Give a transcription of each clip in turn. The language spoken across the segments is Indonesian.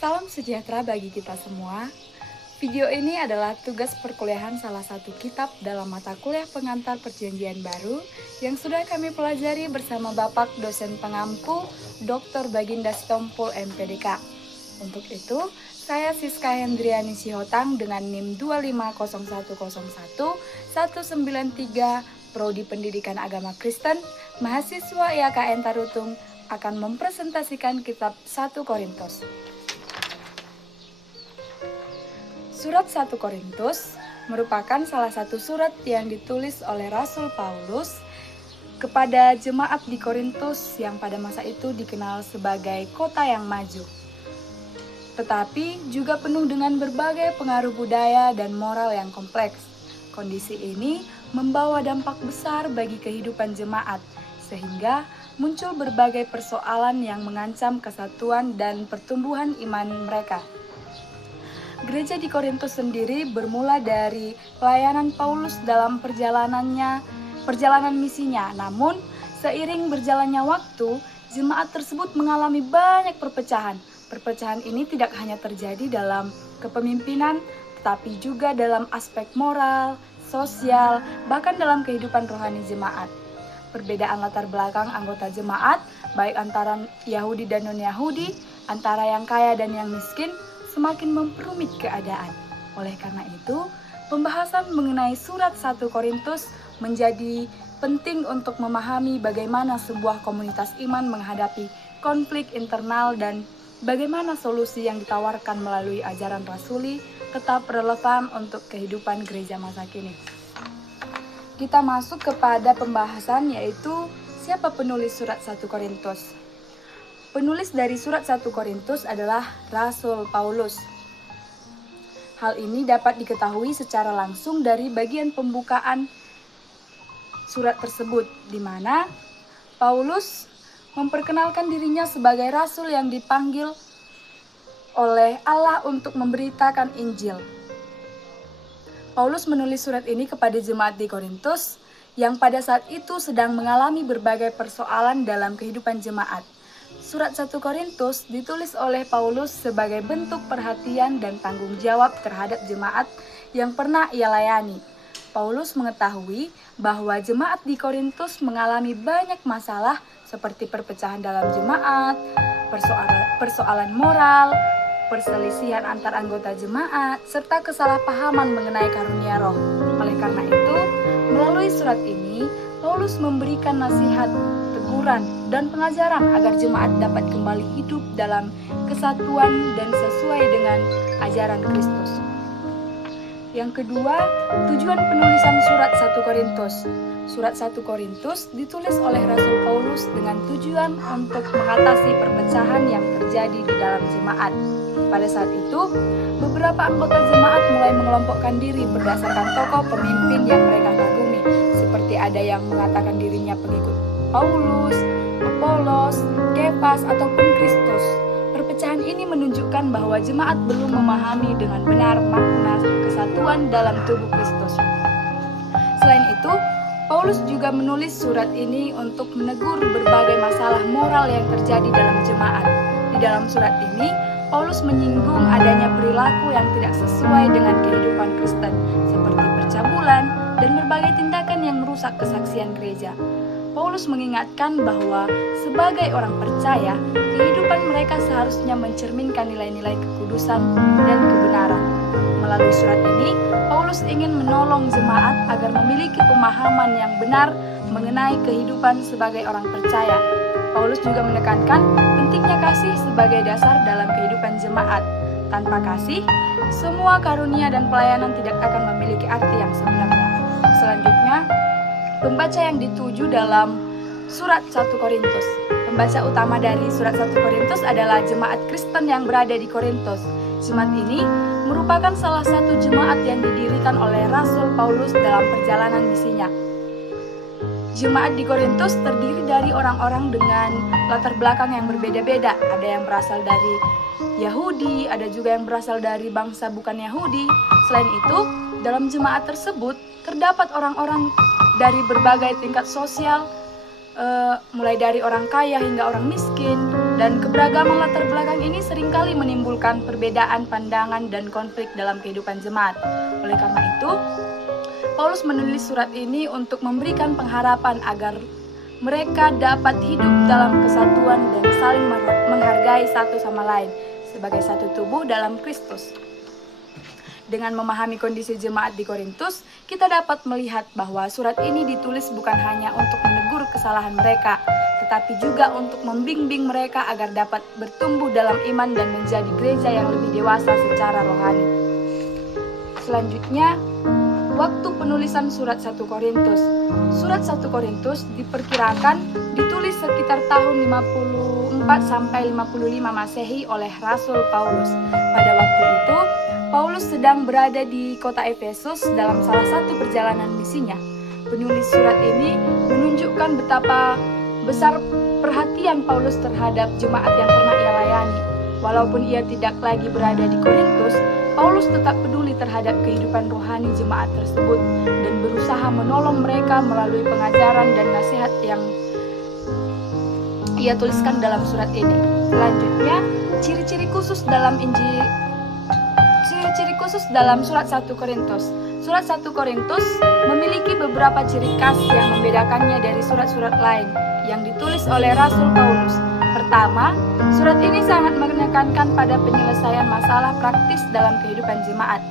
Salam sejahtera bagi kita semua. Video ini adalah tugas perkuliahan salah satu kitab dalam mata kuliah pengantar perjanjian baru yang sudah kami pelajari bersama Bapak dosen pengampu Dr. Baginda Sitompul MPDK. Untuk itu, saya Siska Hendriani Sihotang dengan NIM 250111193 Prodi Pendidikan Agama Kristen, mahasiswa IAKN Tarutung akan mempresentasikan kitab 1 Korintus. Surat 1 Korintus merupakan salah satu surat yang ditulis oleh Rasul Paulus kepada jemaat di Korintus yang pada masa itu dikenal sebagai kota yang maju. Tetapi juga penuh dengan berbagai pengaruh budaya dan moral yang kompleks. Kondisi ini membawa dampak besar bagi kehidupan jemaat, sehingga muncul berbagai persoalan yang mengancam kesatuan dan pertumbuhan iman mereka. Gereja di Korintus sendiri bermula dari pelayanan Paulus dalam perjalanan misinya. Namun, seiring berjalannya waktu, jemaat tersebut mengalami banyak perpecahan. Perpecahan ini tidak hanya terjadi dalam kepemimpinan, tetapi juga dalam aspek moral, sosial, bahkan dalam kehidupan rohani jemaat. Perbedaan latar belakang anggota jemaat, baik antara Yahudi dan non-Yahudi, antara yang kaya dan yang miskin, semakin memperumit keadaan. Oleh karena itu, pembahasan mengenai surat 1 Korintus menjadi penting untuk memahami bagaimana sebuah komunitas iman menghadapi konflik internal dan bagaimana solusi yang ditawarkan melalui ajaran rasuli tetap relevan untuk kehidupan gereja masa kini. Kita masuk kepada pembahasan, yaitu siapa penulis surat 1 Korintus. Penulis dari surat 1 Korintus adalah Rasul Paulus. Hal ini dapat diketahui secara langsung dari bagian pembukaan surat tersebut, di mana Paulus memperkenalkan dirinya sebagai rasul yang dipanggil oleh Allah untuk memberitakan Injil. Paulus menulis surat ini kepada jemaat di Korintus yang pada saat itu sedang mengalami berbagai persoalan dalam kehidupan jemaat. Surat 1 Korintus ditulis oleh Paulus sebagai bentuk perhatian dan tanggung jawab terhadap jemaat yang pernah ia layani. Paulus mengetahui bahwa jemaat di Korintus mengalami banyak masalah seperti perpecahan dalam jemaat, persoalan moral, perselisihan antar anggota jemaat, serta kesalahpahaman mengenai karunia roh. Oleh karena itu, melalui surat ini, Paulus memberikan nasihat, teguran, dan pengajaran agar jemaat dapat kembali hidup dalam kesatuan dan sesuai dengan ajaran Kristus. Yang kedua, tujuan penulisan surat 1 Korintus. Surat 1 Korintus ditulis oleh Rasul Paulus dengan tujuan untuk mengatasi perpecahan yang terjadi di dalam jemaat. Pada saat itu, beberapa anggota jemaat mulai mengelompokkan diri berdasarkan tokoh pemimpin yang mereka kagumi, seperti ada yang mengatakan dirinya pengikut Paulus, Apolos, Kefas, ataupun Kristus. Perpecahan ini menunjukkan bahwa jemaat belum memahami dengan benar makna kesatuan dalam tubuh Kristus. Selain itu, Paulus juga menulis surat ini untuk menegur berbagai masalah moral yang terjadi dalam jemaat. Di dalam surat ini, Paulus menyinggung adanya perilaku yang tidak sesuai dengan kehidupan Kristen, seperti percabulan dan berbagai tindakan yang merusak kesaksian gereja. Paulus mengingatkan bahwa sebagai orang percaya, kehidupan mereka seharusnya mencerminkan nilai-nilai kekudusan dan kebenaran. Melalui surat ini, Paulus ingin menolong jemaat agar memiliki pemahaman yang benar mengenai kehidupan sebagai orang percaya. Paulus juga menekankan pentingnya kasih sebagai dasar dalam kehidupan jemaat. Tanpa kasih, semua karunia dan pelayanan tidak akan memiliki arti yang sebenarnya. Selanjutnya, pembaca yang dituju dalam surat 1 Korintus. Pembaca utama dari surat 1 Korintus adalah jemaat Kristen yang berada di Korintus. Jemaat ini merupakan salah satu jemaat yang didirikan oleh Rasul Paulus dalam perjalanan misinya. Jemaat di Korintus terdiri dari orang-orang dengan latar belakang yang berbeda-beda. Ada yang berasal dari Yahudi, ada juga yang berasal dari bangsa bukan Yahudi. Selain itu, dalam jemaat tersebut terdapat orang-orang dari berbagai tingkat sosial, mulai dari orang kaya hingga orang miskin, Dan keberagaman latar belakang ini seringkali menimbulkan perbedaan pandangan dan konflik dalam kehidupan jemaat. Oleh karena itu, Paulus menulis surat ini untuk memberikan pengharapan agar mereka dapat hidup dalam kesatuan dan saling menghargai satu sama lain sebagai satu tubuh dalam Kristus. Dengan memahami kondisi jemaat di Korintus, kita dapat melihat bahwa surat ini ditulis bukan hanya untuk menegur kesalahan mereka, tetapi juga untuk membimbing mereka agar dapat bertumbuh dalam iman dan menjadi gereja yang lebih dewasa secara rohani. Selanjutnya, waktu penulisan surat 1 Korintus. Surat 1 Korintus diperkirakan ditulis sekitar tahun 54 sampai 55 Masehi oleh Rasul Paulus. Pada waktu itu, Paulus sedang berada di kota Efesus dalam salah satu perjalanan misinya. Penulis surat ini menunjukkan betapa besar perhatian Paulus terhadap jemaat yang pernah ia layani. Walaupun ia tidak lagi berada di Korintus, Paulus tetap peduli terhadap kehidupan rohani jemaat tersebut dan berusaha menolong mereka melalui pengajaran dan nasihat yang ia tuliskan dalam surat ini. Selanjutnya, ciri-ciri khusus dalam surat 1 Korintus. Surat 1 Korintus memiliki beberapa ciri khas yang membedakannya dari surat-surat lain yang ditulis oleh Rasul Paulus. Pertama, surat ini sangat menekankan pada penyelesaian masalah praktis dalam kehidupan jemaat.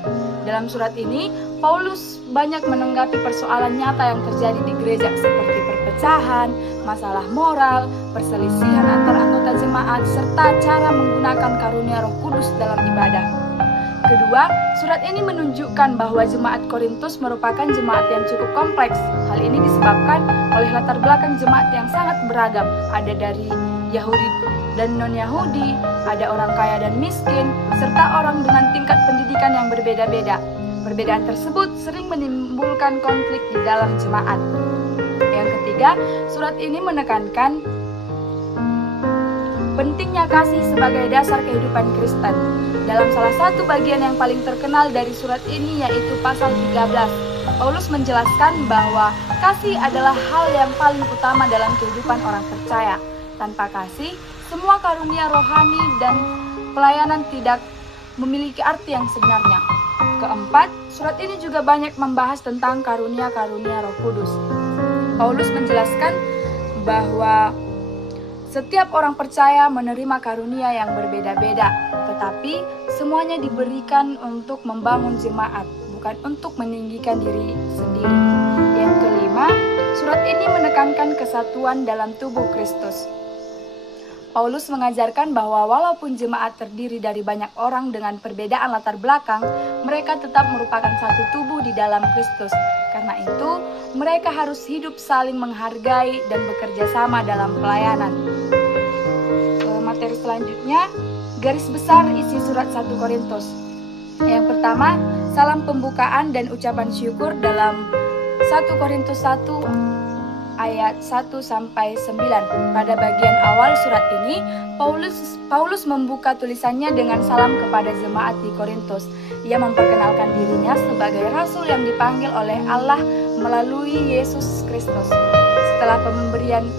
Dalam surat ini, Paulus banyak menanggapi persoalan nyata yang terjadi di gereja seperti perpecahan, masalah moral, perselisihan antar anggota jemaat, serta cara menggunakan karunia Roh Kudus dalam ibadah. Kedua, surat ini menunjukkan bahwa jemaat Korintus merupakan jemaat yang cukup kompleks. Hal ini disebabkan oleh latar belakang jemaat yang sangat beragam. Ada dari Yahudi dan non-Yahudi, ada orang kaya dan miskin, serta orang dengan tingkat pendidikan yang berbeda-beda. Perbedaan tersebut sering menimbulkan konflik di dalam jemaat. Yang ketiga, surat ini menekankan pentingnya kasih sebagai dasar kehidupan Kristen. Dalam salah satu bagian yang paling terkenal dari surat ini yaitu pasal 13, Paulus menjelaskan bahwa kasih adalah hal yang paling utama dalam kehidupan orang percaya. Tanpa kasih, semua karunia rohani dan pelayanan tidak memiliki arti yang sebenarnya. Keempat, surat ini juga banyak membahas tentang karunia-karunia Roh Kudus. Paulus menjelaskan bahwa setiap orang percaya menerima karunia yang berbeda-beda, tetapi semuanya diberikan untuk membangun jemaat, bukan untuk meninggikan diri sendiri. Yang kelima, surat ini menekankan kesatuan dalam tubuh Kristus. Paulus mengajarkan bahwa walaupun jemaat terdiri dari banyak orang dengan perbedaan latar belakang, mereka tetap merupakan satu tubuh di dalam Kristus. Karena itu, mereka harus hidup saling menghargai dan bekerja sama dalam pelayanan. Materi selanjutnya, garis besar isi surat 1 Korintus. Yang pertama, salam pembukaan dan ucapan syukur dalam 1 Korintus 1 ayat 1 sampai 9. Pada bagian awal surat ini, Paulus membuka tulisannya dengan salam kepada jemaat di Korintus. Ia memperkenalkan dirinya sebagai rasul yang dipanggil oleh Allah melalui Yesus Kristus. Setelah pemberian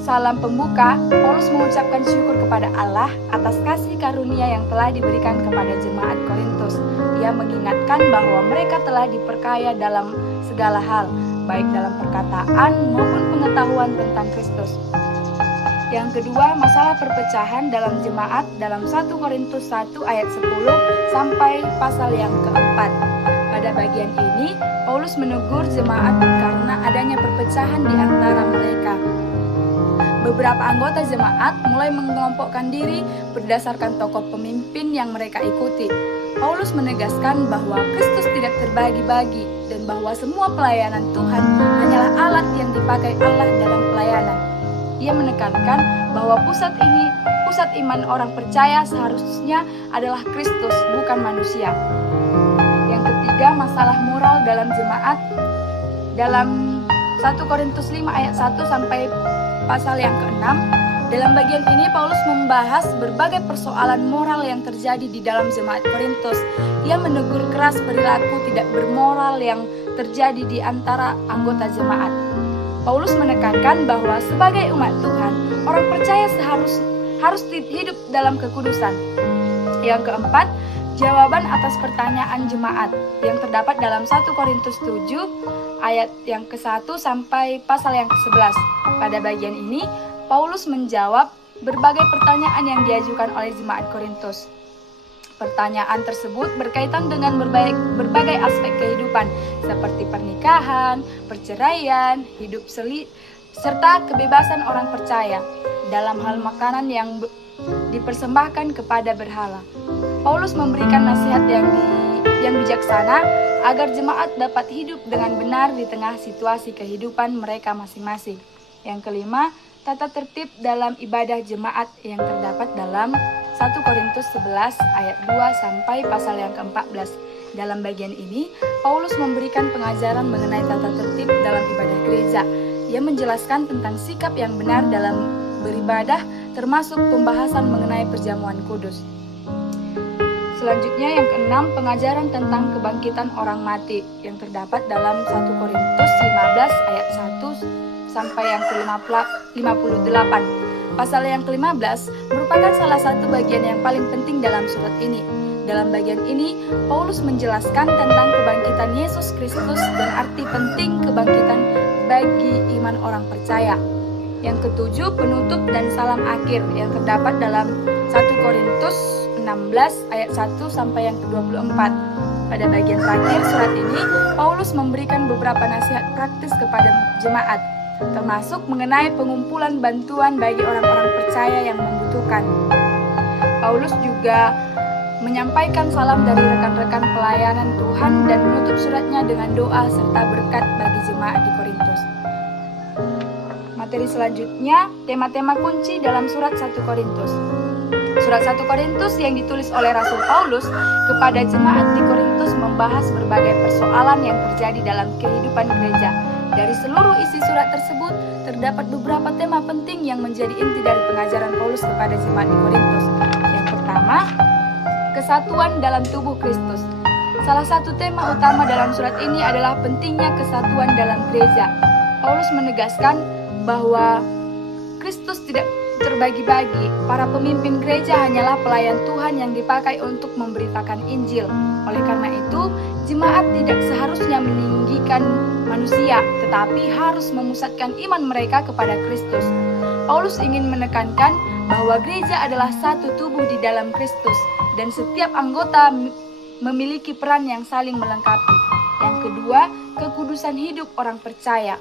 salam pembuka, Paulus mengucapkan syukur kepada Allah atas kasih karunia yang telah diberikan kepada jemaat Korintus. Ia mengingatkan bahwa mereka telah diperkaya dalam segala hal, baik dalam perkataan maupun pengetahuan tentang Kristus. Yang kedua, masalah perpecahan dalam jemaat dalam 1 Korintus 1 ayat 10 sampai pasal yang keempat. Pada bagian ini, Paulus menegur jemaat karena adanya perpecahan di antara mereka. Beberapa anggota jemaat mulai mengelompokkan diri berdasarkan tokoh pemimpin yang mereka ikuti. Paulus menegaskan bahwa Kristus tidak terbagi-bagi dan bahwa semua pelayanan Tuhan hanyalah alat yang dipakai Allah dalam pelayanan. Ia menekankan bahwa pusat iman orang percaya seharusnya adalah Kristus, bukan manusia. Yang ketiga, masalah moral dalam jemaat dalam 1 Korintus 5 ayat 1 sampai pasal yang ke-6. Dalam bagian ini Paulus membahas berbagai persoalan moral yang terjadi di dalam jemaat Korintus. Ia menegur keras perilaku tidak bermoral yang terjadi di antara anggota jemaat. Paulus menekankan bahwa sebagai umat Tuhan, orang percaya harus hidup dalam kekudusan. Yang keempat, jawaban atas pertanyaan jemaat yang terdapat dalam 1 Korintus 7 ayat yang ke-1 sampai pasal yang ke-11. Pada bagian ini, Paulus menjawab berbagai pertanyaan yang diajukan oleh jemaat Korintus. Pertanyaan tersebut berkaitan dengan berbagai aspek kehidupan seperti pernikahan, perceraian, hidup serta kebebasan orang percaya dalam hal makanan yang dipersembahkan kepada berhala. Paulus memberikan nasihat yang bijaksana agar jemaat dapat hidup dengan benar di tengah situasi kehidupan mereka masing-masing. Yang kelima, tata tertib dalam ibadah jemaat yang terdapat dalam 1 Korintus 11 ayat 2 sampai pasal yang ke-14. Dalam bagian ini, Paulus memberikan pengajaran mengenai tata tertib dalam ibadah gereja. Ia menjelaskan tentang sikap yang benar dalam beribadah, termasuk pembahasan mengenai perjamuan kudus. Selanjutnya yang keenam, pengajaran tentang kebangkitan orang mati yang terdapat dalam 1 Korintus 15 ayat 1 sampai yang ke-58. Pasal yang ke-15 merupakan salah satu bagian yang paling penting dalam surat ini. Dalam bagian ini, Paulus menjelaskan tentang kebangkitan Yesus Kristus dan arti penting kebangkitan bagi iman orang percaya. Yang ketujuh, penutup dan salam akhir yang terdapat dalam 1 Korintus 16 ayat 1 sampai yang ke-24. Pada bagian terakhir surat ini, Paulus memberikan beberapa nasihat praktis kepada jemaat, termasuk mengenai pengumpulan bantuan bagi orang-orang percaya yang membutuhkan. Paulus juga menyampaikan salam dari rekan-rekan pelayanan Tuhan dan menutup suratnya dengan doa serta berkat bagi jemaat di Korintus. Materi selanjutnya, tema-tema kunci dalam surat 1 Korintus. Surat 1 Korintus yang ditulis oleh Rasul Paulus kepada jemaat di Korintus membahas berbagai persoalan yang terjadi dalam kehidupan gereja. Dari seluruh isi surat tersebut, terdapat beberapa tema penting yang menjadi inti dari pengajaran Paulus kepada jemaat di Korintus. Yang pertama, kesatuan dalam tubuh Kristus. Salah satu tema utama dalam surat ini adalah pentingnya kesatuan dalam gereja. Paulus menegaskan bahwa Kristus tidak terbagi-bagi. Para pemimpin gereja hanyalah pelayan Tuhan yang dipakai untuk memberitakan Injil. Oleh karena itu, jemaat tidak seharusnya meninggikan manusia, tetapi harus memusatkan iman mereka kepada Kristus. Paulus ingin menekankan bahwa gereja adalah satu tubuh di dalam Kristus, dan setiap anggota memiliki peran yang saling melengkapi. Yang kedua, kekudusan hidup orang percaya.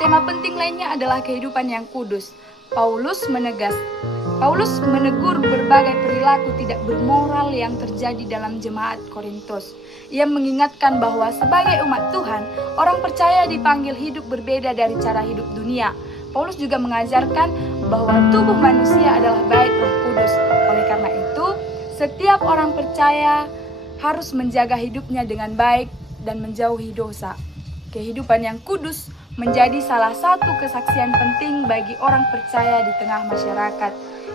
Tema penting lainnya adalah kehidupan yang kudus. Paulus menegur berbagai perilaku tidak bermoral yang terjadi dalam jemaat Korintus. Ia mengingatkan bahwa sebagai umat Tuhan, orang percaya dipanggil hidup berbeda dari cara hidup dunia. Paulus juga mengajarkan bahwa tubuh manusia adalah bait Roh Kudus. Oleh karena itu, setiap orang percaya harus menjaga hidupnya dengan baik dan menjauhi dosa. Kehidupan yang kudus menjadi salah satu kesaksian penting bagi orang percaya di tengah masyarakat.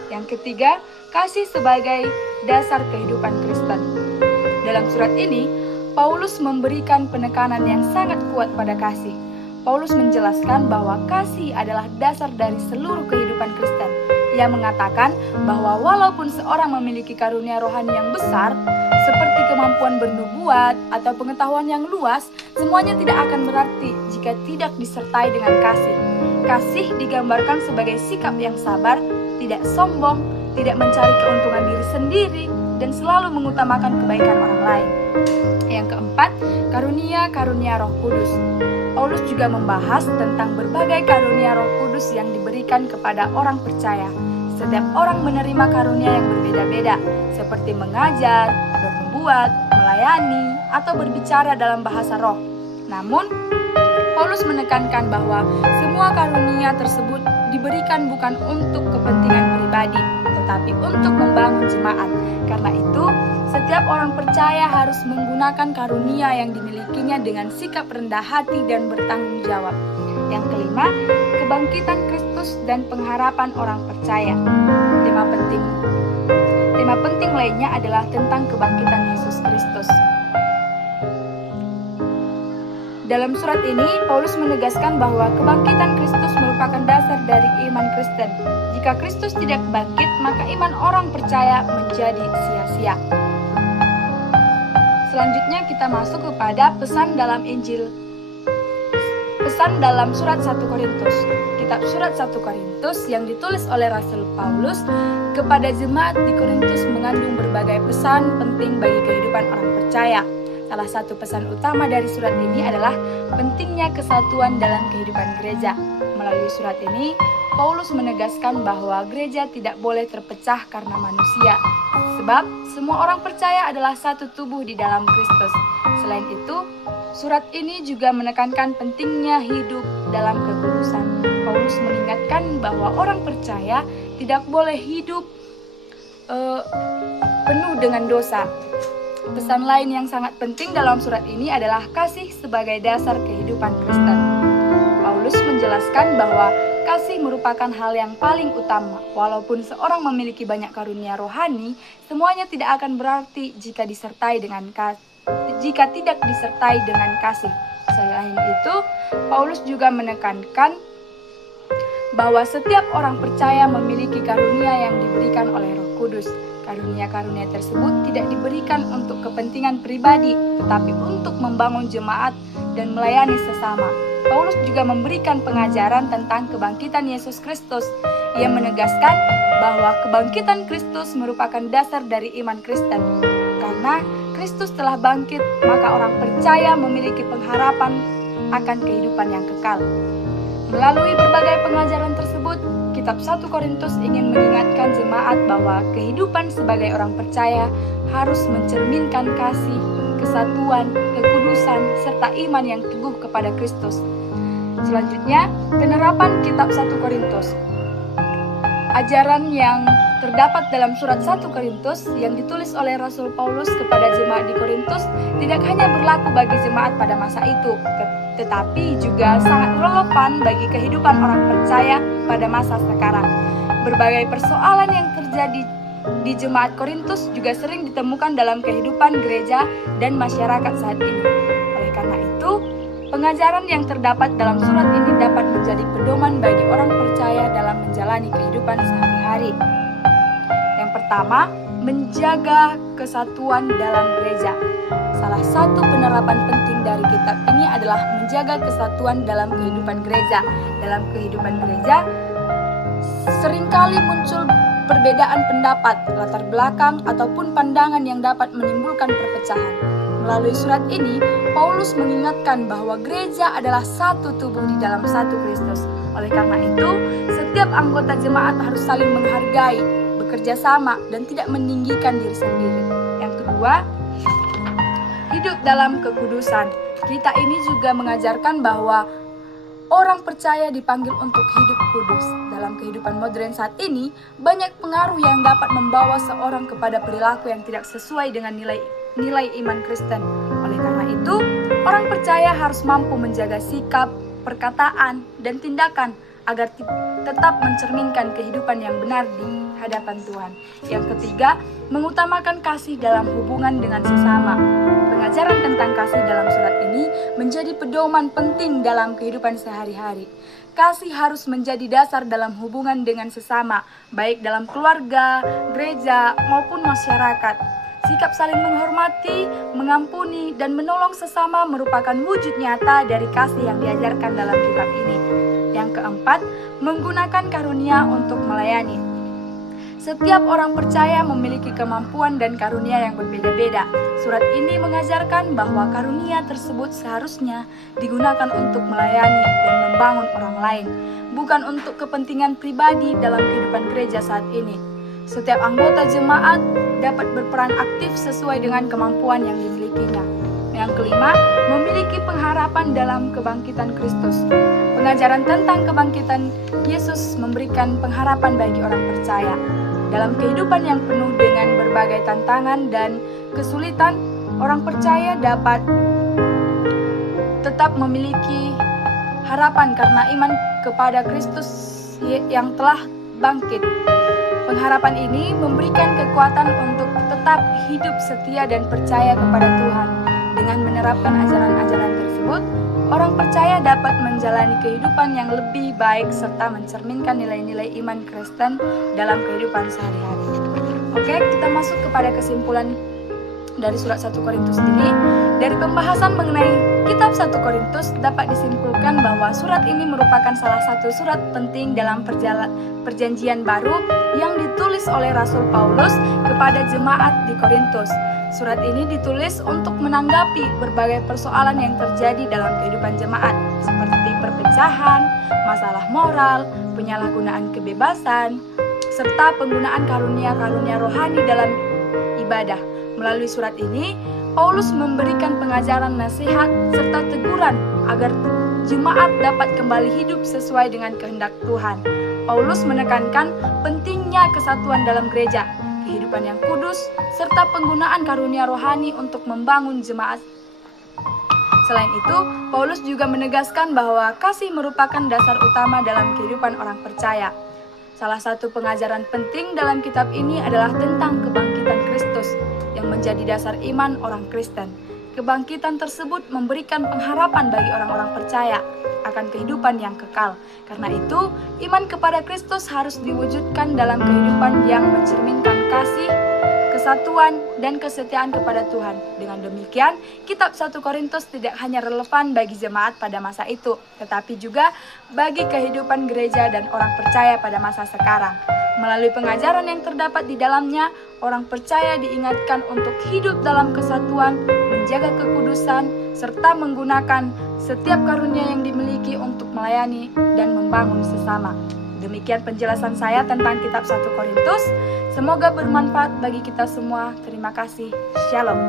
Yang ketiga, kasih sebagai dasar kehidupan Kristen. Dalam surat ini, Paulus memberikan penekanan yang sangat kuat pada kasih. Paulus menjelaskan bahwa kasih adalah dasar dari seluruh kehidupan Kristen. Ia mengatakan bahwa walaupun seorang memiliki karunia rohani yang besar, seperti kemampuan bernubuat atau pengetahuan yang luas, semuanya tidak akan berarti jika tidak disertai dengan kasih. Kasih digambarkan sebagai sikap yang sabar, tidak sombong, tidak mencari keuntungan diri sendiri, dan selalu mengutamakan kebaikan orang lain. Yang keempat, karunia-karunia Roh Kudus. Paulus juga membahas tentang berbagai karunia Roh Kudus yang diberikan kepada orang percaya. Setiap orang menerima karunia yang berbeda-beda, seperti mengajar, bernubuat, melayani, atau berbicara dalam bahasa roh. Namun, Paulus menekankan bahwa semua karunia tersebut diberikan bukan untuk kepentingan pribadi, tetapi untuk membangun jemaat. Karena itu, setiap orang percaya harus menggunakan karunia yang dimilikinya dengan sikap rendah hati dan bertanggung jawab. Yang kelima, kebangkitan Kristus dan pengharapan orang percaya. Tema penting lainnya adalah tentang kebangkitan Yesus Kristus. Dalam surat ini, Paulus menegaskan bahwa kebangkitan Kristus merupakan dasar dari iman Kristen. Jika Kristus tidak bangkit, maka iman orang percaya menjadi sia-sia. Selanjutnya kita masuk kepada pesan dalam Injil. Pesan dalam surat 1 Korintus. Kitab surat 1 Korintus yang ditulis oleh Rasul Paulus kepada jemaat di Korintus mengandung berbagai pesan penting bagi kehidupan orang percaya. Salah satu pesan utama dari surat ini adalah pentingnya kesatuan dalam kehidupan gereja. Melalui surat ini, Paulus menegaskan bahwa gereja tidak boleh terpecah karena manusia, sebab semua orang percaya adalah satu tubuh di dalam Kristus. Selain itu, surat ini juga menekankan pentingnya hidup dalam kekudusan. Paulus mengingatkan bahwa orang percaya tidak boleh hidup penuh dengan dosa. Pesan lain yang sangat penting dalam surat ini adalah kasih sebagai dasar kehidupan Kristen. Paulus menjelaskan bahwa kasih merupakan hal yang paling utama. Walaupun seorang memiliki banyak karunia rohani, semuanya tidak akan berarti jika tidak disertai dengan kasih. Selain itu, Paulus juga menekankan bahwa setiap orang percaya memiliki karunia yang diberikan oleh Roh Kudus. Karunia-karunia tersebut tidak diberikan untuk kepentingan pribadi, tetapi untuk membangun jemaat dan melayani sesama. Paulus juga memberikan pengajaran tentang kebangkitan Yesus Kristus. Ia menegaskan bahwa kebangkitan Kristus merupakan dasar dari iman Kristen. Karena Kristus telah bangkit, maka orang percaya memiliki pengharapan akan kehidupan yang kekal. Melalui berbagai pengajaran tersebut, Kitab 1 Korintus ingin mengingatkan jemaat bahwa kehidupan sebagai orang percaya harus mencerminkan kasih, kesatuan, kekudusan, serta iman yang teguh kepada Kristus. Selanjutnya, penerapan Kitab 1 Korintus. Ajaran yang terdapat dalam surat 1 Korintus yang ditulis oleh Rasul Paulus kepada jemaat di Korintus tidak hanya berlaku bagi jemaat pada masa itu, tetapi juga sangat relevan bagi kehidupan orang percaya pada masa sekarang. Berbagai persoalan yang terjadi di jemaat Korintus juga sering ditemukan dalam kehidupan gereja dan masyarakat saat ini. Oleh karena itu, pengajaran yang terdapat dalam surat ini dapat menjadi pedoman bagi orang percaya dalam menjalani kehidupan sehari-hari. Yang pertama, menjaga kesatuan dalam gereja. Salah satu penerapan penting dari kitab ini adalah menjaga kesatuan dalam kehidupan gereja. Dalam kehidupan gereja, seringkali muncul perbedaan pendapat, latar belakang, ataupun pandangan yang dapat menimbulkan perpecahan. Melalui surat ini, Paulus mengingatkan bahwa gereja adalah satu tubuh di dalam satu Kristus. Oleh karena itu, setiap anggota jemaat harus saling menghargai, bekerja sama, dan tidak meninggikan diri sendiri. Yang kedua, hidup dalam kekudusan. Kita ini juga mengajarkan bahwa orang percaya dipanggil untuk hidup kudus. Dalam kehidupan modern saat ini, banyak pengaruh yang dapat membawa seorang kepada perilaku yang tidak sesuai dengan nilai iman Kristen. Oleh karena itu, orang percaya harus mampu menjaga sikap, perkataan, dan tindakan agar tetap mencerminkan kehidupan yang benar di hadapan Tuhan. Yang ketiga, mengutamakan kasih dalam hubungan dengan sesama. Pengajaran tentang kasih dalam surat ini menjadi pedoman penting dalam kehidupan sehari-hari. Kasih harus menjadi dasar dalam hubungan dengan sesama, baik dalam keluarga, gereja, maupun masyarakat. Sikap saling menghormati, mengampuni, dan menolong sesama merupakan wujud nyata dari kasih yang diajarkan dalam kitab ini. Yang keempat, menggunakan karunia untuk melayani. Setiap orang percaya memiliki kemampuan dan karunia yang berbeda-beda. Surat ini mengajarkan bahwa karunia tersebut seharusnya digunakan untuk melayani dan membangun orang lain, bukan untuk kepentingan pribadi dalam kehidupan gereja saat ini. Setiap anggota jemaat dapat berperan aktif sesuai dengan kemampuan yang dimilikinya. Yang kelima, memiliki pengharapan dalam kebangkitan Kristus. Pengajaran tentang kebangkitan Yesus memberikan pengharapan bagi orang percaya. Dalam kehidupan yang penuh dengan berbagai tantangan dan kesulitan, orang percaya dapat tetap memiliki harapan karena iman kepada Kristus yang telah bangkit. Pengharapan ini memberikan kekuatan untuk tetap hidup setia dan percaya kepada Tuhan. Dengan menerapkan ajaran-ajaran tersebut, orang percaya dapat menjalani kehidupan yang lebih baik serta mencerminkan nilai-nilai iman Kristen dalam kehidupan sehari-hari. Oke, kita masuk kepada kesimpulan dari surat 1 Korintus ini. Dari pembahasan mengenai kitab 1 Korintus dapat disimpulkan bahwa surat ini merupakan salah satu surat penting dalam perjanjian baru yang ditulis oleh Rasul Paulus kepada jemaat di Korintus. Surat ini ditulis untuk menanggapi berbagai persoalan yang terjadi dalam kehidupan jemaat, seperti perpecahan, masalah moral, penyalahgunaan kebebasan, serta penggunaan karunia-karunia rohani dalam ibadah. Melalui surat ini, Paulus memberikan pengajaran nasihat serta teguran agar jemaat dapat kembali hidup sesuai dengan kehendak Tuhan. Paulus menekankan pentingnya kesatuan dalam gereja, kehidupan yang kudus, serta penggunaan karunia rohani untuk membangun jemaat. Selain itu, Paulus juga menegaskan bahwa kasih merupakan dasar utama dalam kehidupan orang percaya. Salah satu pengajaran penting dalam kitab ini adalah tentang kebangkitan Kristus yang menjadi dasar iman orang Kristen. Kebangkitan tersebut memberikan pengharapan bagi orang-orang percaya akan kehidupan yang kekal. Karena itu, iman kepada Kristus harus diwujudkan dalam kehidupan yang mencerminkan kasih, kesatuan, dan kesetiaan kepada Tuhan. Dengan demikian, kitab 1 Korintus tidak hanya relevan bagi jemaat pada masa itu, tetapi juga bagi kehidupan gereja dan orang percaya pada masa sekarang. Melalui pengajaran yang terdapat di dalamnya, orang percaya diingatkan untuk hidup dalam kesatuan, menjaga kekudusan, serta menggunakan setiap karunia yang dimiliki untuk melayani dan membangun sesama. Demikian penjelasan saya tentang kitab 1 Korintus. Semoga bermanfaat bagi kita semua. Terima kasih. Shalom.